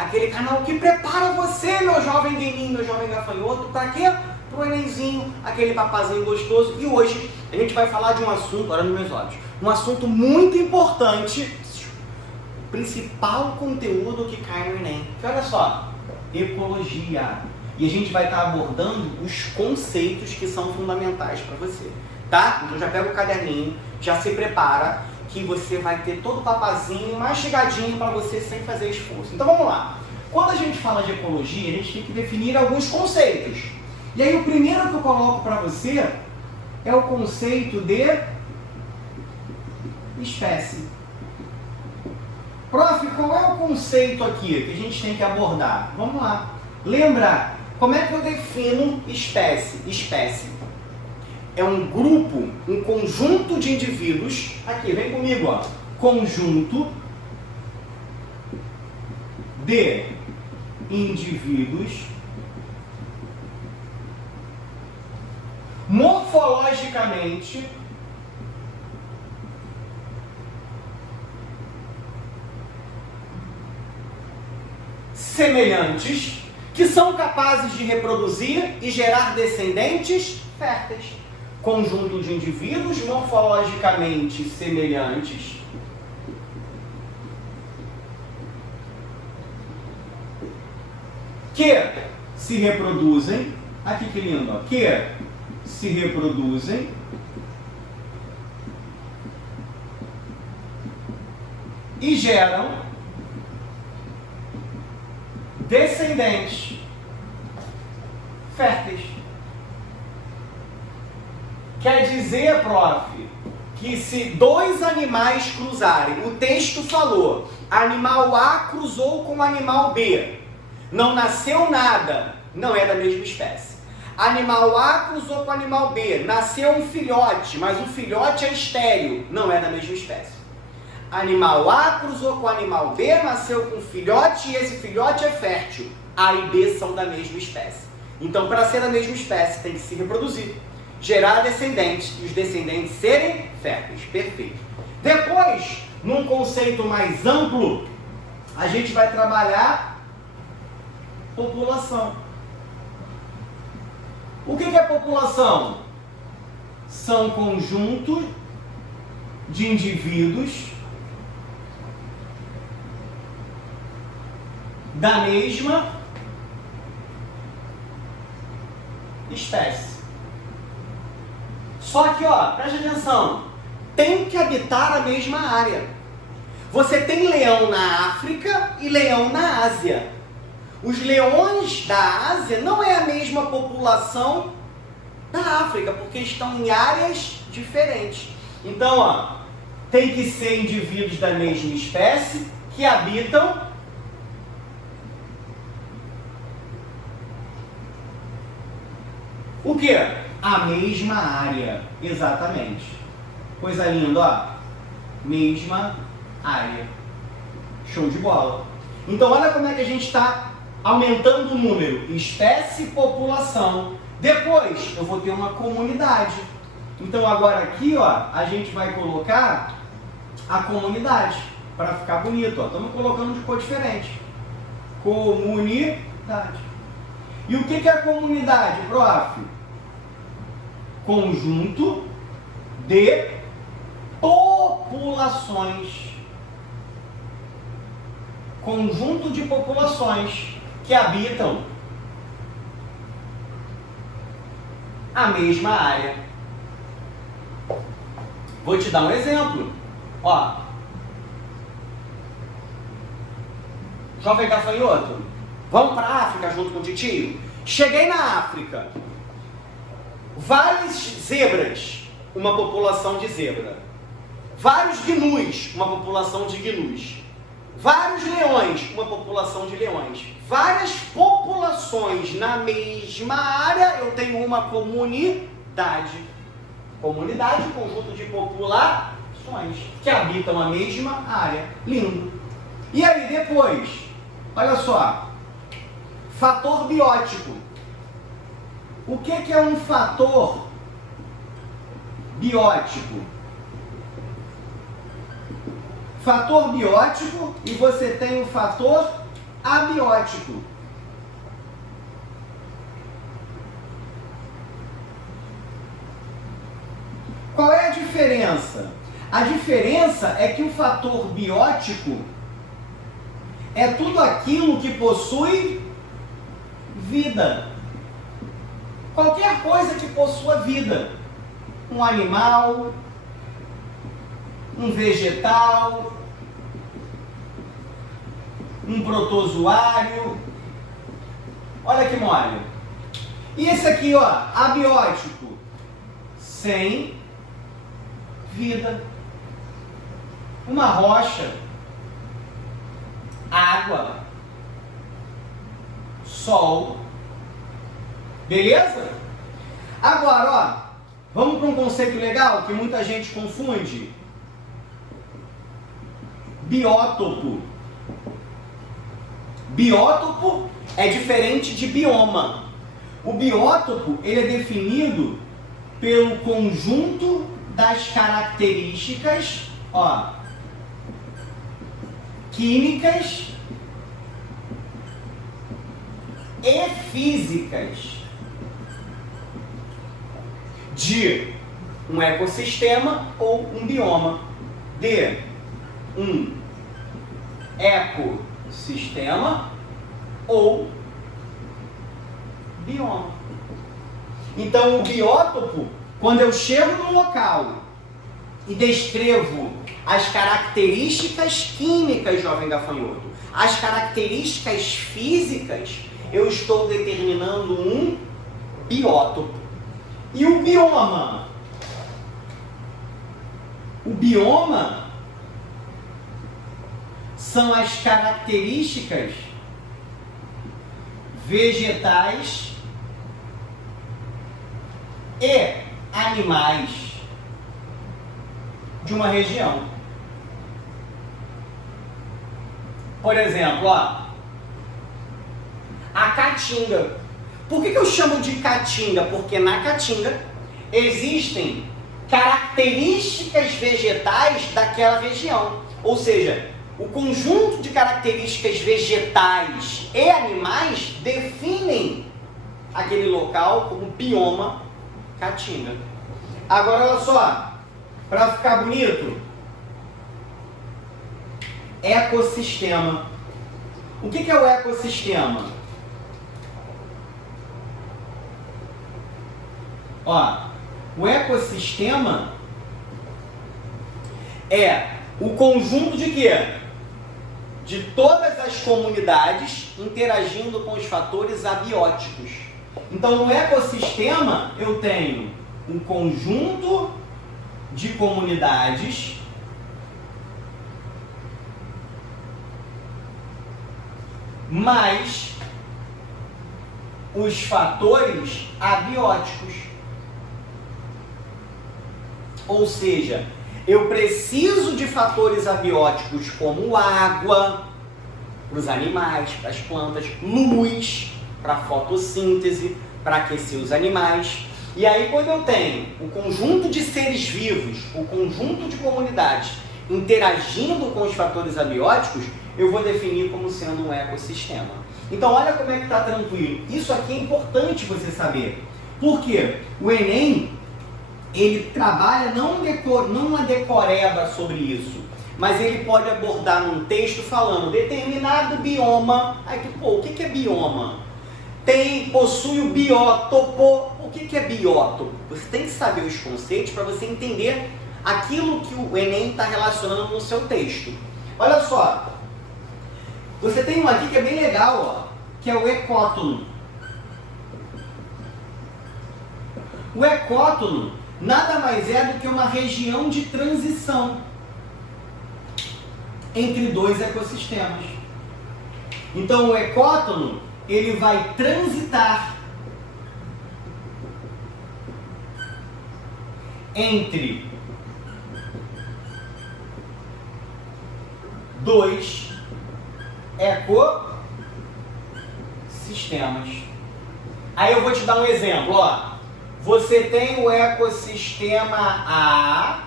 aquele canal que prepara você, meu jovem gaminho, meu jovem gafanhoto, para quê? Pro Enemzinho, aquele papazinho gostoso. E hoje a gente vai falar de um assunto, olha nos meus olhos, um assunto muito importante, principal conteúdo que cai no Enem. Que olha só, ecologia. E a gente vai estar abordando os conceitos que são fundamentais para você, tá? Então já pega o caderninho, já se prepara, que você vai ter todo o papazinho mastigadinho para você sem fazer esforço. Então vamos lá. Quando a gente fala de ecologia, a gente tem que definir alguns conceitos. E aí o primeiro que eu coloco para você é o conceito de espécie. Prof, qual é o conceito aqui que a gente tem que abordar? Vamos lá. Lembra, como é que eu defino espécie? Espécie é um grupo, um conjunto de indivíduos. Aqui, vem comigo, ó. Conjunto de indivíduos morfologicamente semelhantes, que são capazes de reproduzir e gerar descendentes férteis. Conjunto de indivíduos morfologicamente semelhantes que se reproduzem, aqui que lindo, ó, que se reproduzem e geram descendentes férteis. Quer dizer, prof, que se dois animais cruzarem, o texto falou, animal A cruzou com animal B, não nasceu nada, não é da mesma espécie. Animal A cruzou com animal B, nasceu um filhote, mas o filhote é estéril, não é da mesma espécie. Animal A cruzou com animal B, nasceu com um filhote e esse filhote é fértil. A e B são da mesma espécie. Então, para ser da mesma espécie, tem que se reproduzir, gerar descendentes e os descendentes serem férteis. Perfeito. Depois, num conceito mais amplo, a gente vai trabalhar população. O que é população? São conjuntos de indivíduos da mesma espécie. Só que, ó, preste atenção, tem que habitar a mesma área. Você tem leão na África e leão na Ásia. Os leões da Ásia não é a mesma população da África, porque estão em áreas diferentes. Então, ó, tem que ser indivíduos da mesma espécie que habitam o quê? A mesma área, exatamente. Coisa linda, ó. Mesma área. Show de bola. Então, olha como é que a gente está aumentando o número. Espécie, população. Depois, eu vou ter uma comunidade. Então, agora aqui, ó, a gente vai colocar a comunidade. Para ficar bonito, ó. Estamos colocando de cor diferente. Comunidade. E o que é a comunidade, prof? Conjunto de populações. Conjunto de populações que habitam a mesma área. Vou te dar um exemplo. Ó, jovem gafanhoto, vamos para a África junto com o titio? Cheguei na África. Várias zebras, uma população de zebra. Vários gnus, uma população de gnus. Vários leões, uma população de leões. Várias populações na mesma área, eu tenho uma comunidade. Comunidade, conjunto de populações que habitam a mesma área. Lindo. E aí, depois, olha só, fator biótico. O que é um fator biótico? Fator biótico e você tem o fator abiótico. Qual é a diferença? A diferença é que o fator biótico é tudo aquilo que possui vida. Qualquer coisa que possua vida. Um animal, um vegetal, um protozoário. Olha que mole. E esse aqui, ó, abiótico, sem vida. Uma rocha, água, sol. Beleza? Agora, ó, vamos para um conceito legal que muita gente confunde. Biótopo. Biótopo é diferente de bioma. O biótopo, ele é definido pelo conjunto das características, ó, químicas e físicas de um ecossistema ou um bioma, de um ecossistema ou bioma. Então, o biótopo, quando eu chego num local e descrevo as características químicas, jovem gafanhoto, as características físicas, eu estou determinando um biótopo. E o bioma? O bioma são as características vegetais e animais de uma região. Por exemplo, ó, a caatinga. Por que eu chamo de caatinga? Porque na caatinga existem características vegetais daquela região. Ou seja, o conjunto de características vegetais e animais definem aquele local como bioma caatinga. Agora, olha só, para ficar bonito, ecossistema. O que é o ecossistema? Ó, o ecossistema é o conjunto de quê? De todas as comunidades interagindo com os fatores abióticos. Então, no ecossistema, eu tenho um conjunto de comunidades mais os fatores abióticos. Ou seja, eu preciso de fatores abióticos como água, para os animais, para as plantas, luz, para a fotossíntese, para aquecer os animais. E aí, quando eu tenho o conjunto de seres vivos, o conjunto de comunidades interagindo com os fatores abióticos, eu vou definir como sendo um ecossistema. Então, olha como é que está tranquilo. Isso aqui é importante você saber. Por quê? O Enem, ele trabalha não uma decoreba sobre isso, mas ele pode abordar num texto falando determinado bioma. Aí, pô, o que é bioma? Possui o biótopo. O que é biótopo? Você tem que saber os conceitos para você entender aquilo que o Enem está relacionando no seu texto. Olha só, você tem um aqui que é bem legal, ó, que é o ecótono. O ecótono nada mais é do que uma região de transição entre dois ecossistemas. Então, o ecótono, ele vai transitar entre dois ecossistemas. Aí eu vou te dar um exemplo, ó. Você tem o ecossistema A,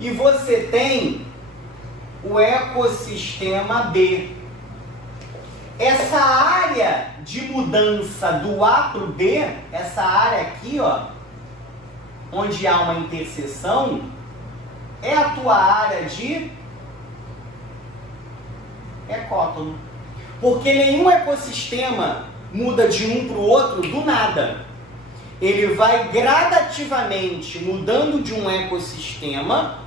e você tem o ecossistema B. Essa área de mudança do A para o B, essa área aqui, ó, onde há uma interseção, é a tua área de ecótono. Porque nenhum ecossistema muda de um para o outro do nada. Ele vai gradativamente mudando de um ecossistema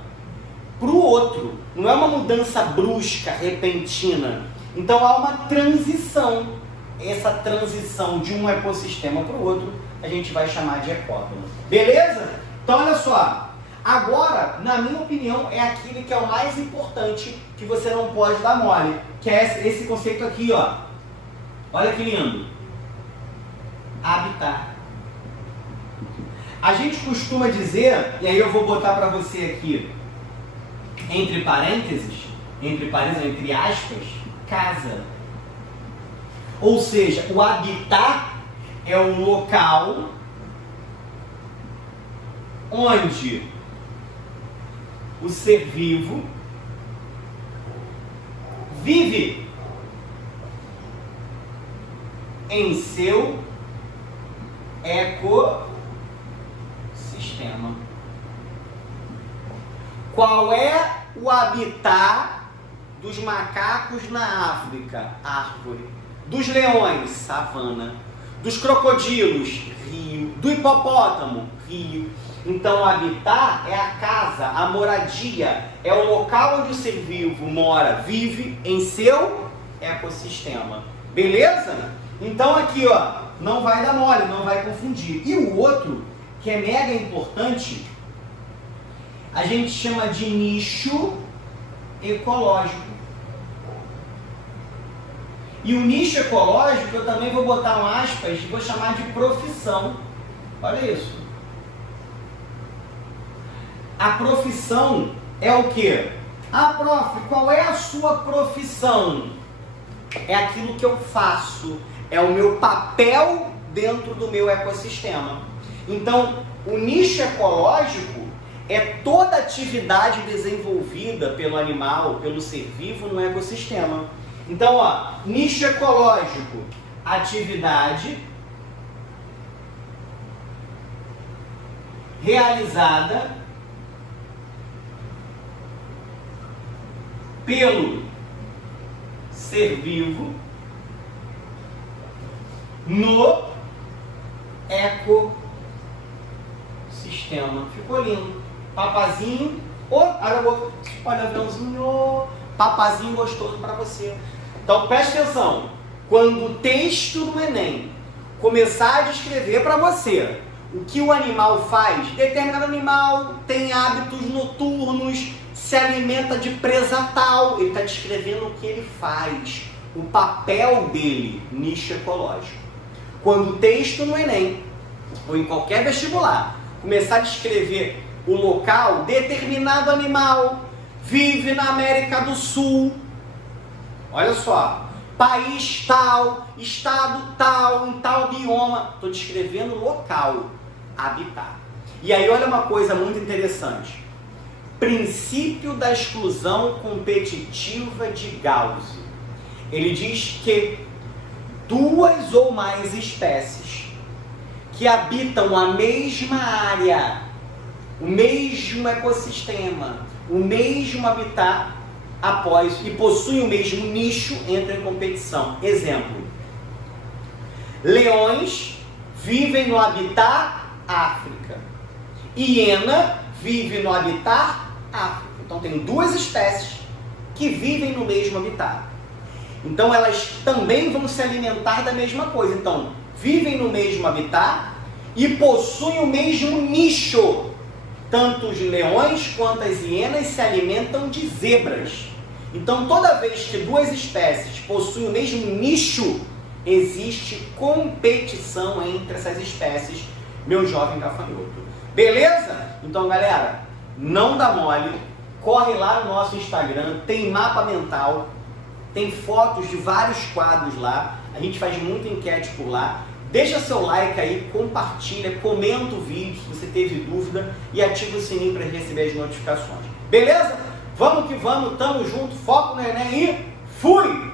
para o outro. Não é uma mudança brusca, repentina. Então há uma transição. Essa transição de um ecossistema para o outro, a gente vai chamar de ecótono. Beleza? Então olha só. Agora, na minha opinião, é aquele que é o mais importante, que você não pode dar mole, que é esse conceito aqui, ó. Olha que lindo. Habitat. A gente costuma dizer, e aí eu vou botar para você aqui, entre parênteses, entre aspas, casa. Ou seja, o habitat é o local onde o ser vivo vive em seu ecossistema. Qual é o habitat dos macacos na África? Árvore. Dos leões? Savana. Dos crocodilos? Rio. Do hipopótamo? Rio. Então, o habitat é a casa, a moradia, é o local onde o ser vivo mora, vive em seu ecossistema. Beleza? Então, aqui, ó, não vai dar mole, não vai confundir. E o outro, que é mega importante, a gente chama de nicho ecológico. E o nicho ecológico, eu também vou botar um aspas, vou chamar de profissão. Olha isso. A profissão é o quê? Ah, prof, qual é a sua profissão? É aquilo que eu faço, é o meu papel dentro do meu ecossistema. Então, o nicho ecológico é toda atividade desenvolvida pelo animal, pelo ser vivo no ecossistema. Então, ó, nicho ecológico, atividade realizada pelo ser vivo no ecossistema. Ficou lindo. Papazinho, olha aviãozinho, papazinho gostoso para você. Então preste atenção, quando o texto do Enem começar a descrever para você o que o animal faz, determinado animal tem hábitos noturnos, se alimenta de presa tal, ele está descrevendo o que ele faz, o papel dele, nicho ecológico. Quando o texto no Enem, ou em qualquer vestibular, começar a descrever o local, determinado animal vive na América do Sul, olha só, país tal, estado tal, em tal bioma, estou descrevendo local, habitat. E aí olha uma coisa muito interessante, princípio da exclusão competitiva de Gauss. Ele diz que duas ou mais espécies que habitam a mesma área, o mesmo ecossistema, o mesmo habitat, e possuem o mesmo nicho, entram em competição. Exemplo, leões vivem no habitat África, hiena vive no habitat África. Então tem duas espécies que vivem no mesmo habitat. Então elas também vão se alimentar da mesma coisa. Então vivem no mesmo habitat e possuem o mesmo nicho. Tanto os leões quanto as hienas se alimentam de zebras. Então toda vez que duas espécies possuem o mesmo nicho, existe competição entre essas espécies, meu jovem gafanhoto. Beleza? Então galera, não dá mole, corre lá no nosso Instagram, tem mapa mental, tem fotos de vários quadros lá, a gente faz muita enquete por lá. Deixa seu like aí, compartilha, comenta o vídeo se você teve dúvida e ativa o sininho para receber as notificações. Beleza? Vamos que vamos, tamo junto, foco no Enem e fui!